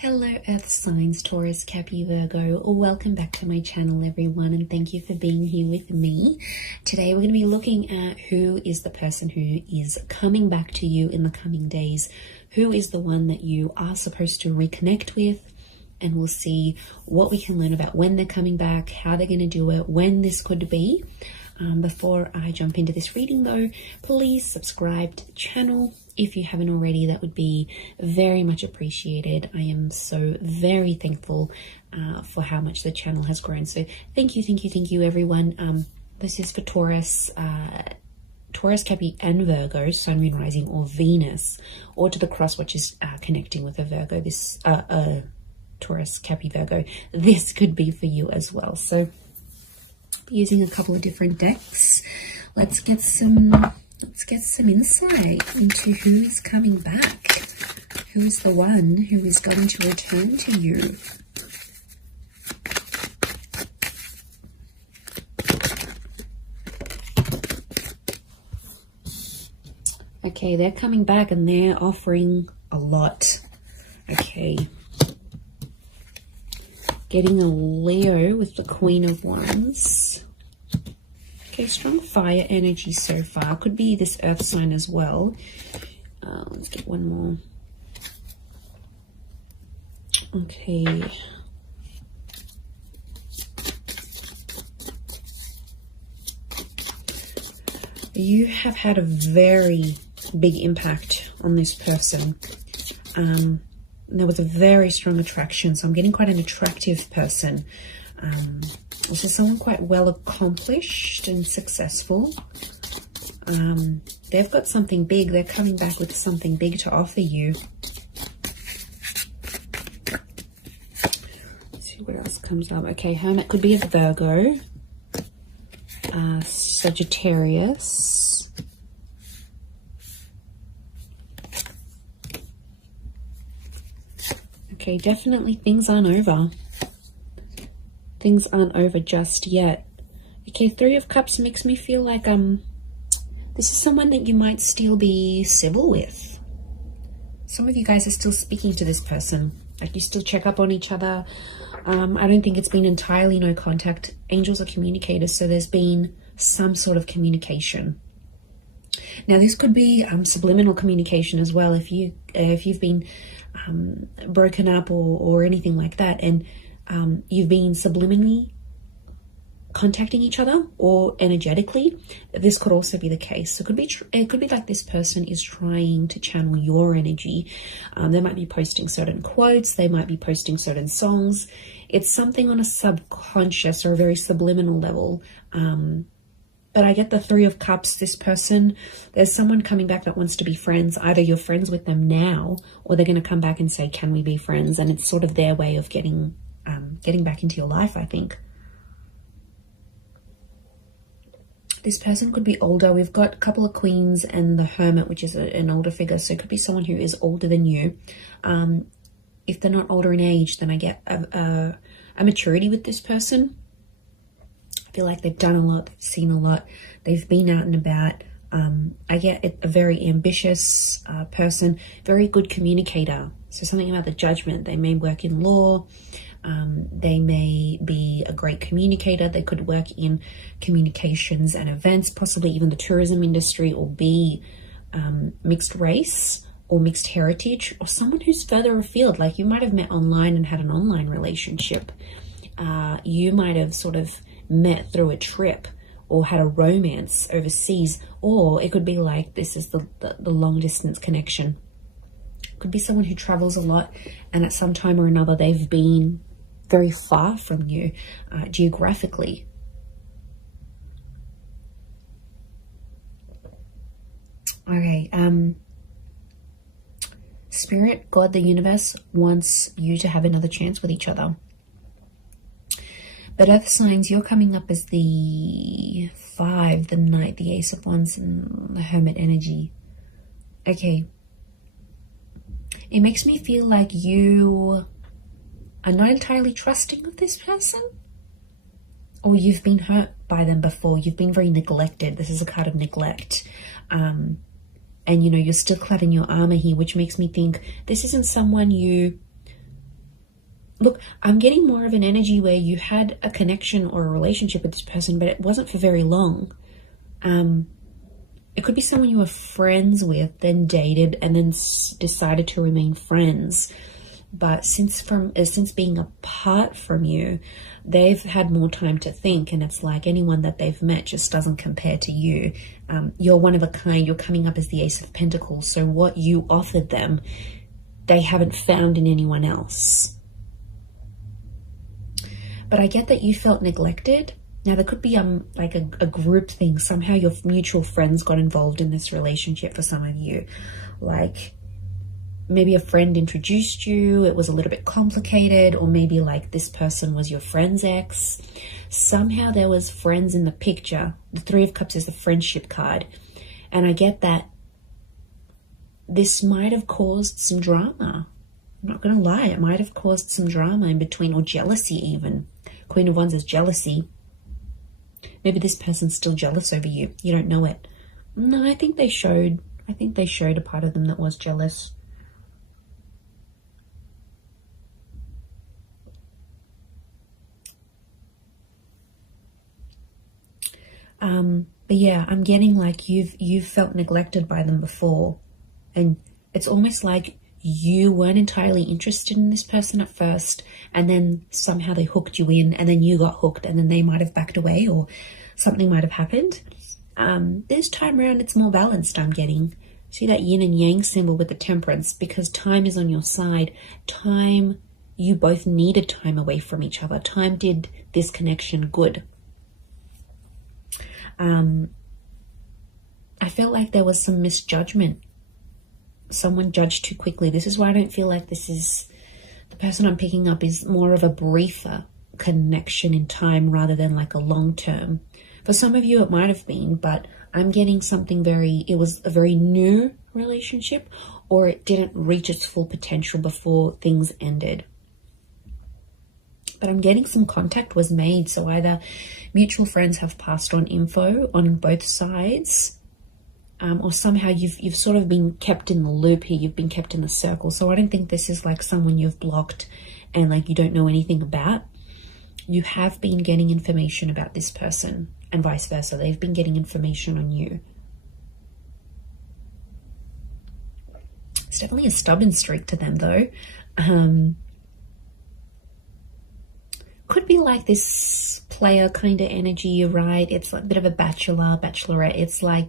Hello Earth signs, Taurus, Capi, Virgo. Welcome back to my channel everyone, and thank you for being here with me. Today we're going to be looking at who is the person who is coming back to you in the coming days. Who is the one that you are supposed to reconnect with, and we'll see what we can learn about when they're coming back, how they're going to do it, when this could be. Before I jump into this reading though, please subscribe to the channel if you haven't already. That would be very much appreciated. I am so very thankful for how much the channel has grown. So thank you everyone. This is for Taurus, Capi and Virgo, Sun, Moon, Rising, or Venus, or to the cross, which is connecting with a Virgo. This Taurus, Capi, Virgo. This could be for you as well. So using a couple of different decks, let's get some insight into who is coming back. Who is the one who is going to return to you? Okay, they're coming back and they're offering a lot. Okay. Getting a Leo with the Queen of Wands. Okay, strong fire energy so far. Could be this earth sign as well. Let's get one more. Okay. You have had a very big impact on this person. There was a very strong attraction, so I'm getting quite an attractive person. Also someone quite well accomplished and successful. They've got something big. They're coming back with something big to offer you. Let's see what else comes up. Okay, Hermit could be a Virgo, Sagittarius. Okay, definitely things aren't over. Things aren't over just yet. Okay, Three of Cups makes me feel like this is someone that you might still be civil with. Some of you guys are still speaking to this person. Like, you still check up on each other. I don't think it's been entirely no contact. Angels are communicators, so there's been some sort of communication. Now, this could be subliminal communication as well. If you've been broken up or anything like that, and you've been subliminally contacting each other or energetically, this could also be the case. So it could be like this person is trying to channel your energy. They might be posting certain quotes, they might be posting certain songs. It's something on a subconscious or a very subliminal level. But I get the Three of Cups. This person, there's someone coming back that wants to be friends. Either you're friends with them now, or they're going to come back and say, can we be friends? And it's sort of their way of getting back into your life, I think. This person could be older. We've got a couple of Queens and the Hermit, which is an older figure. So it could be someone who is older than you. If they're not older in age, then I get a maturity with this person. I feel like they've done a lot, they've seen a lot, they've been out and about. I get a very ambitious person, very good communicator. So something about the judgment. They may work in law, they may be a great communicator, they could work in communications and events, possibly even the tourism industry, or be mixed race or mixed heritage, or someone who's further afield. Like, you might have met online and had an online relationship. You might have sort of met through a trip or had a romance overseas, or it could be like this is the long distance connection. It could be someone who travels a lot, and at some time or another they've been very far from you geographically. Okay, Spirit, God, the universe wants you to have another chance with each other. But Earth signs, you're coming up as the 5, the Knight, the Ace of Wands, and the Hermit energy. Okay. It makes me feel like you are not entirely trusting of this person. Or you've been hurt by them before. You've been very neglected. This is a card of neglect. And, you know, you're still clad in your armor here, which makes me think this isn't someone you Look, I'm getting more of an energy where you had a connection or a relationship with this person, but it wasn't for very long. It could be someone you were friends with, then dated, and then decided to remain friends. But since being apart from you, they've had more time to think, and it's like anyone that they've met just doesn't compare to you. You're one of a kind. You're coming up as the Ace of Pentacles, so what you offered them, they haven't found in anyone else. But I get that you felt neglected. Now, there could be like a group thing. Somehow your mutual friends got involved in this relationship for some of you. Like, maybe a friend introduced you, it was a little bit complicated, or maybe like this person was your friend's ex. Somehow there was friends in the picture. The Three of Cups is the friendship card. And I get that this might have caused some drama. I'm not going to lie, it might have caused some drama in between, or jealousy even. Queen of Wands is jealousy. Maybe this person's still jealous over you. You don't know it. No, I think they showed a part of them that was jealous. But yeah, I'm getting like you've felt neglected by them before, and it's almost like you weren't entirely interested in this person at first, and then somehow they hooked you in, and then you got hooked, and then they might have backed away, or something might have happened. This time around it's more balanced, I'm getting. See that yin and yang symbol with the Temperance, because time is on your side. Time, you both needed time away from each other. Time did this connection good. I felt like there was some misjudgment. Someone judged too quickly. This is why I don't feel like this is, the person I'm picking up is more of a briefer connection in time rather than like a long term. For some of you it might have been, but I'm getting something it was a very new relationship, or it didn't reach its full potential before things ended. But I'm getting some contact was made, so either mutual friends have passed on info on both sides, or somehow you've sort of been kept in the loop here, you've been kept in the circle. So I don't think this is like someone you've blocked and like you don't know anything about. You have been getting information about this person, and vice versa. They've been getting information on you. It's definitely a stubborn streak to them though. Could be like this player kind of energy, right? It's like a bit of a bachelorette. It's like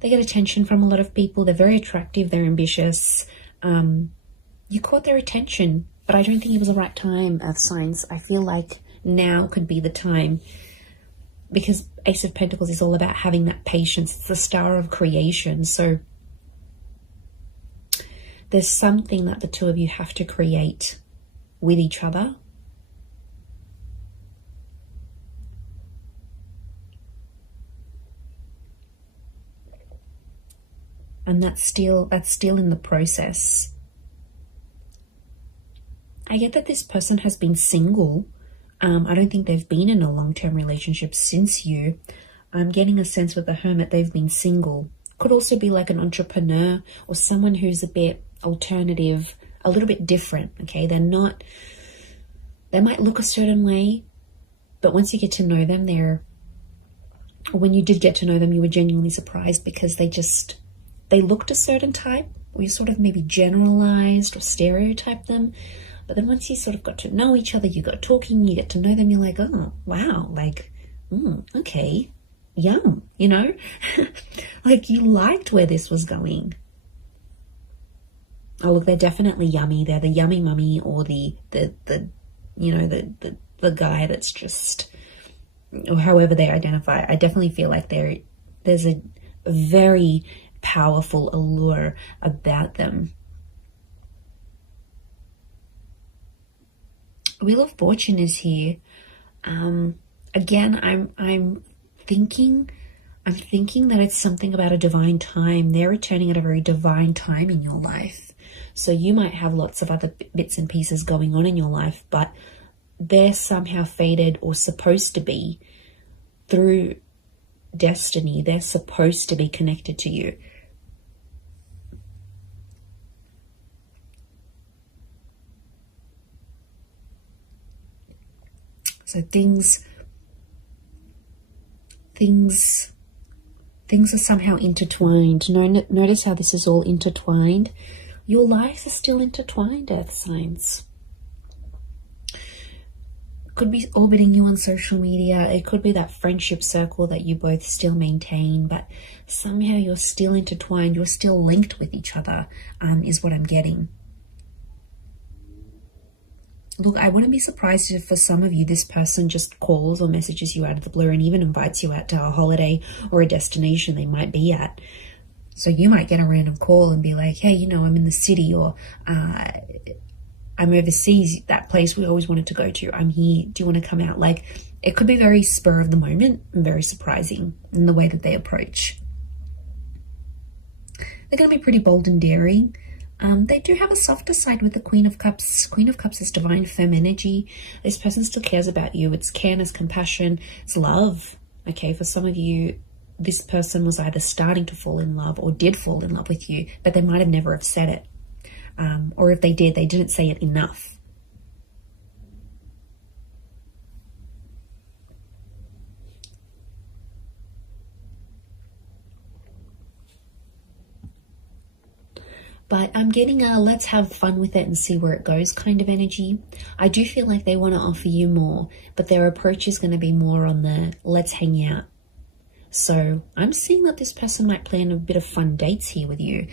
they get attention from a lot of people. They're very attractive. They're ambitious. You caught their attention, but I don't think it was the right time, Earth signs. I feel like now could be the time, because Ace of Pentacles is all about having that patience. It's the star of creation. So there's something that the two of you have to create with each other. And that's still in the process. I get that this person has been single. I don't think they've been in a long-term relationship since you. I'm getting a sense with the Hermit they've been single. Could also be like an entrepreneur or someone who's a bit alternative, a little bit different, okay? They might look a certain way, but once you get to know them, when you did get to know them, you were genuinely surprised because they looked a certain type, or you sort of maybe generalized or stereotyped them. But then once you sort of got to know each other, you got talking, you get to know them, you're like, oh, wow, like, okay, yum, you know? Like you liked where this was going. Oh, look, they're definitely yummy. They're the yummy mummy, or the guy that's just, or however they identify. I definitely feel like there's a very powerful allure about them. Wheel of Fortune is here. Again, I'm thinking that it's something about a divine time. They're returning at a very divine time in your life. So you might have lots of other bits and pieces going on in your life, but they're somehow fated or supposed to be through destiny. They're supposed to be connected to you. So things are somehow intertwined. Notice how this is all intertwined. Your lives are still intertwined, Earth signs. Could be orbiting you on social media. It could be that friendship circle that you both still maintain, but somehow you're still intertwined. You're still linked with each other, is what I'm getting. Look, I wouldn't be surprised if for some of you, this person just calls or messages you out of the blue and even invites you out to a holiday or a destination they might be at. So you might get a random call and be like, hey, you know, I'm in the city, or I'm overseas, that place we always wanted to go to. I'm here. Do you want to come out? Like, it could be very spur of the moment and very surprising in the way that they approach. They're going to be pretty bold and daring. They do have a softer side with the Queen of Cups. Queen of Cups is divine femme energy. This person still cares about you. It's care, it's compassion, it's love. Okay, for some of you, this person was either starting to fall in love or did fall in love with you, but they might have never have said it. Or if they did, they didn't say it enough. But I'm getting a let's have fun with it and see where it goes kind of energy. I do feel like they want to offer you more, but their approach is going to be more on the let's hang out. So I'm seeing that this person might plan a bit of fun dates here with you.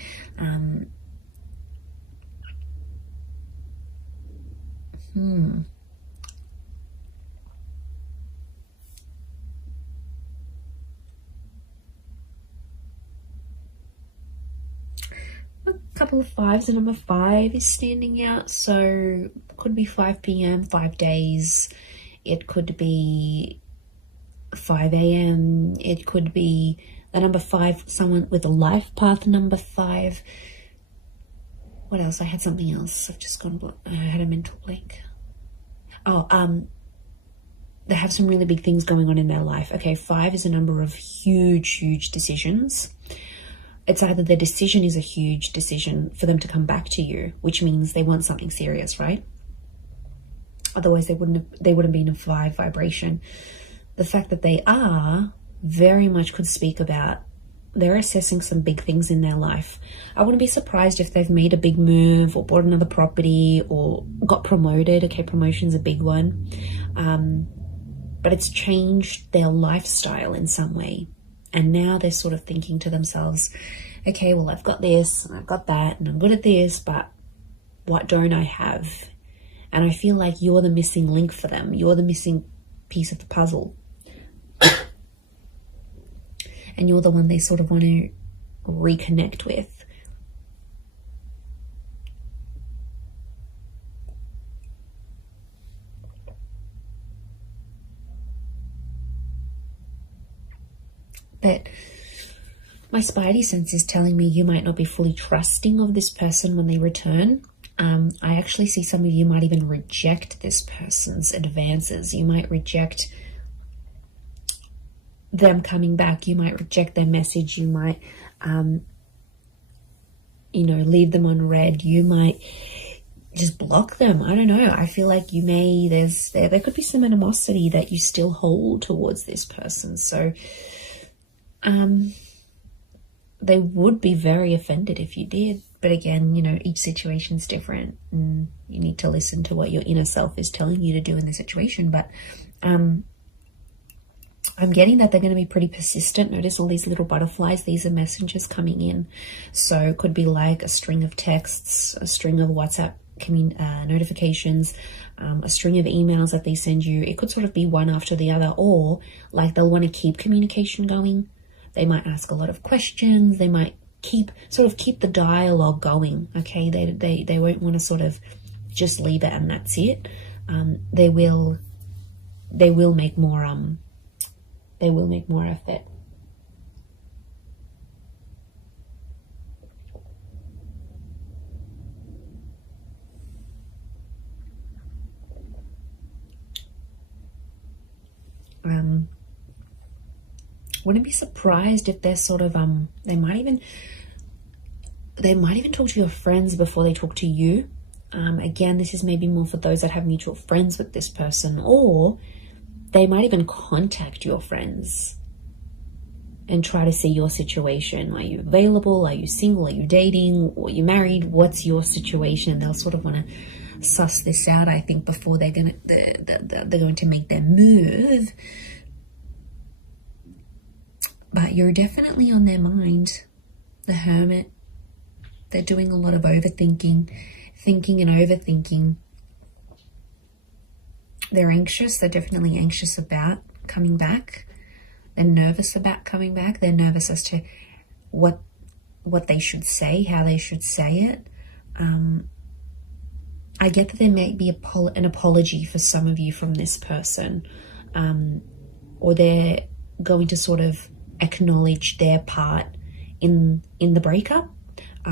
A couple of fives. The number 5 is standing out, so could be 5 p.m, 5 days. It could be 5 a.m. It could be the number 5, someone with a life path number 5. What else? I had something else. I've just gone, I had a mental blank. They have some really big things going on in their life. Okay, 5 is a number of huge decisions. It's either their decision is a huge decision for them to come back to you, which means they want something serious, right? Otherwise they wouldn't be in a 5 vibration. The fact that they are very much could speak about they're assessing some big things in their life. I wouldn't be surprised if they've made a big move or bought another property or got promoted. Okay, promotion's a big one. But it's changed their lifestyle in some way. And now they're sort of thinking to themselves, okay, well, I've got this and I've got that and I'm good at this, but what don't I have? And I feel like you're the missing link for them. You're the missing piece of the puzzle. And you're the one they sort of want to reconnect with. But my spidey sense is telling me you might not be fully trusting of this person when they return. I actually see some of you might even reject this person's advances. You might reject them coming back. You might reject their message. You might, leave them on red. You might just block them. I don't know. I feel like you may, there could be some animosity that you still hold towards this person. So, they would be very offended if you did. But again, each situation's different and you need to listen to what your inner self is telling you to do in the situation. But I'm getting that they're going to be pretty persistent. Notice all these little butterflies. These are messengers coming in. So it could be like a string of texts, a string of WhatsApp notifications, a string of emails that they send you. It could sort of be one after the other, or like they'll want to keep communication going. They might ask a lot of questions. They might keep the dialogue going. Okay, they won't want to sort of just leave it and that's it. They will make more effort. Wouldn't be surprised if they're sort of they might even talk to your friends before they talk to you. Again, this is maybe more for those that have mutual friends with this person, or They might even contact your friends and try to see your situation. Are you available? Are you single? Are you dating? Or are you married? What's your situation? They'll sort of want to suss this out, I think, before they're going to make their move. But you're definitely on their mind. The Hermit. They're doing a lot of overthinking, thinking and overthinking. They're anxious. They're definitely anxious about coming back. They're nervous about coming back. They're nervous as to what they should say, how they should say it. I get that there may be an apology for some of you from this person, or they're going to sort of acknowledge their part in the breakup,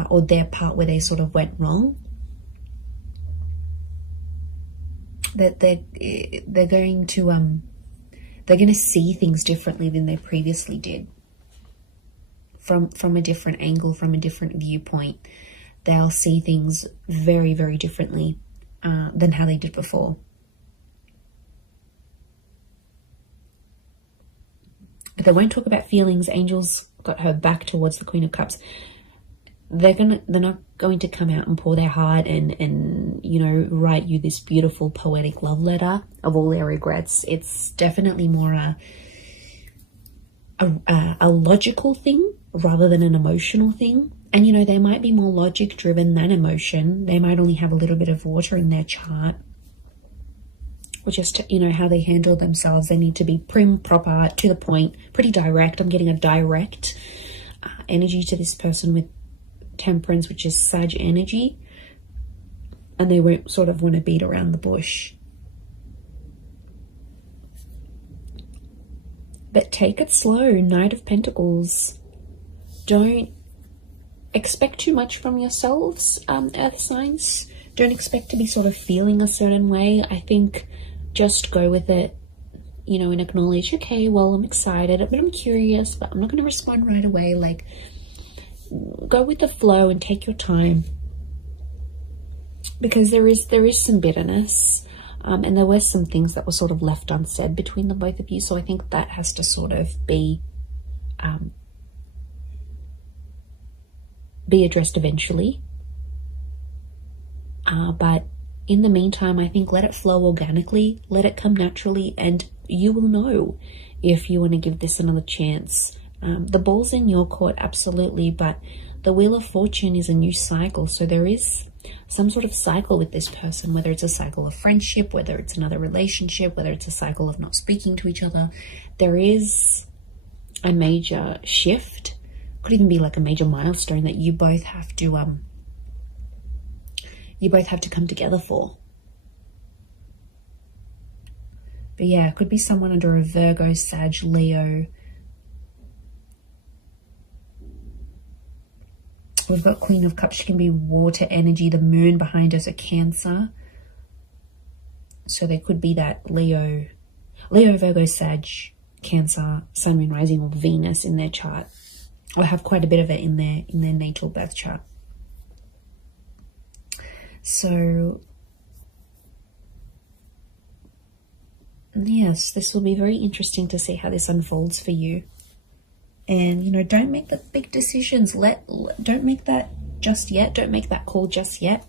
or their part where they sort of went wrong. That they're going to see things differently than they previously did. From a different angle, from a different viewpoint. They'll see things very, very differently than how they did before. But they won't talk about feelings. Angels got her back towards the Queen of Cups. They're not going to come out and pour their heart and write you this beautiful poetic love letter of all their regrets. It's definitely more a logical thing rather than an emotional thing. And they might be more logic driven than emotion. They might only have a little bit of water in their chart, or just how they handle themselves. They need to be prim, proper, to the point, pretty direct. I'm getting a direct energy to this person with Temperance, which is Sag energy, and they won't sort of want to beat around the bush. But take it slow. Knight of Pentacles. Don't expect too much from yourselves, Earth signs. Don't expect to be sort of feeling a certain way. I think just go with it, and acknowledge, okay, well, I'm excited, but I'm curious, but I'm not going to respond right away. Like, go with the flow and take your time, because there is some bitterness, and there were some things that were sort of left unsaid between the both of you. So I think that has to sort of be addressed eventually. But in the meantime, I think let it flow organically, let it come naturally, and you will know if you want to give this another chance. The ball's in your court, absolutely, but the Wheel of Fortune is a new cycle. So there is some sort of cycle with this person, whether it's a cycle of friendship, whether it's another relationship, whether it's a cycle of not speaking to each other. There is a major shift, could even be like a major milestone that you both have to come together for. But yeah, it could be someone under a Virgo, Sag, Leo. We've got Queen of Cups. She can be water energy. The moon behind us, a Cancer. So there could be that Leo, Virgo, Sag, Cancer, Sun, Moon, Rising, or Venus in their chart, or have quite a bit of it in their natal birth chart. So yes, this will be very interesting to see how this unfolds for you. And, don't make the big decisions. Don't make that just yet. Don't make that call just yet.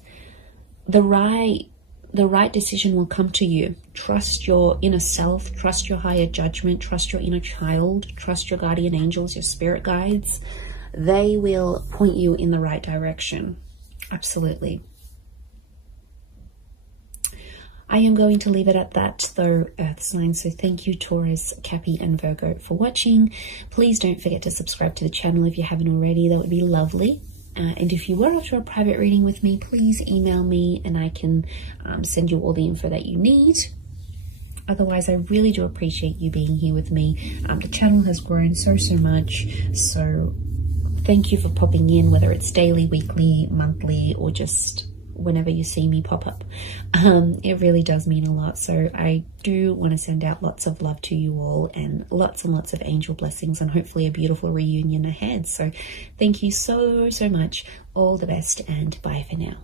The right decision will come to you. Trust your inner self. Trust your higher judgment. Trust your inner child. Trust your guardian angels, your spirit guides. They will point you in the right direction. Absolutely. I am going to leave it at that, though, Earth signs. So thank you, Taurus, Cappy, and Virgo, for watching. Please don't forget to subscribe to the channel if you haven't already. That would be lovely. And if you were after a private reading with me, please email me and I can send you all the info that you need. Otherwise, I really do appreciate you being here with me. The channel has grown so much. So thank you for popping in, whether it's daily, weekly, monthly, or just whenever you see me pop up. It really does mean a lot. So I do want to send out lots of love to you all, and lots of angel blessings, and hopefully a beautiful reunion ahead. So thank you so much. All the best, and bye for now.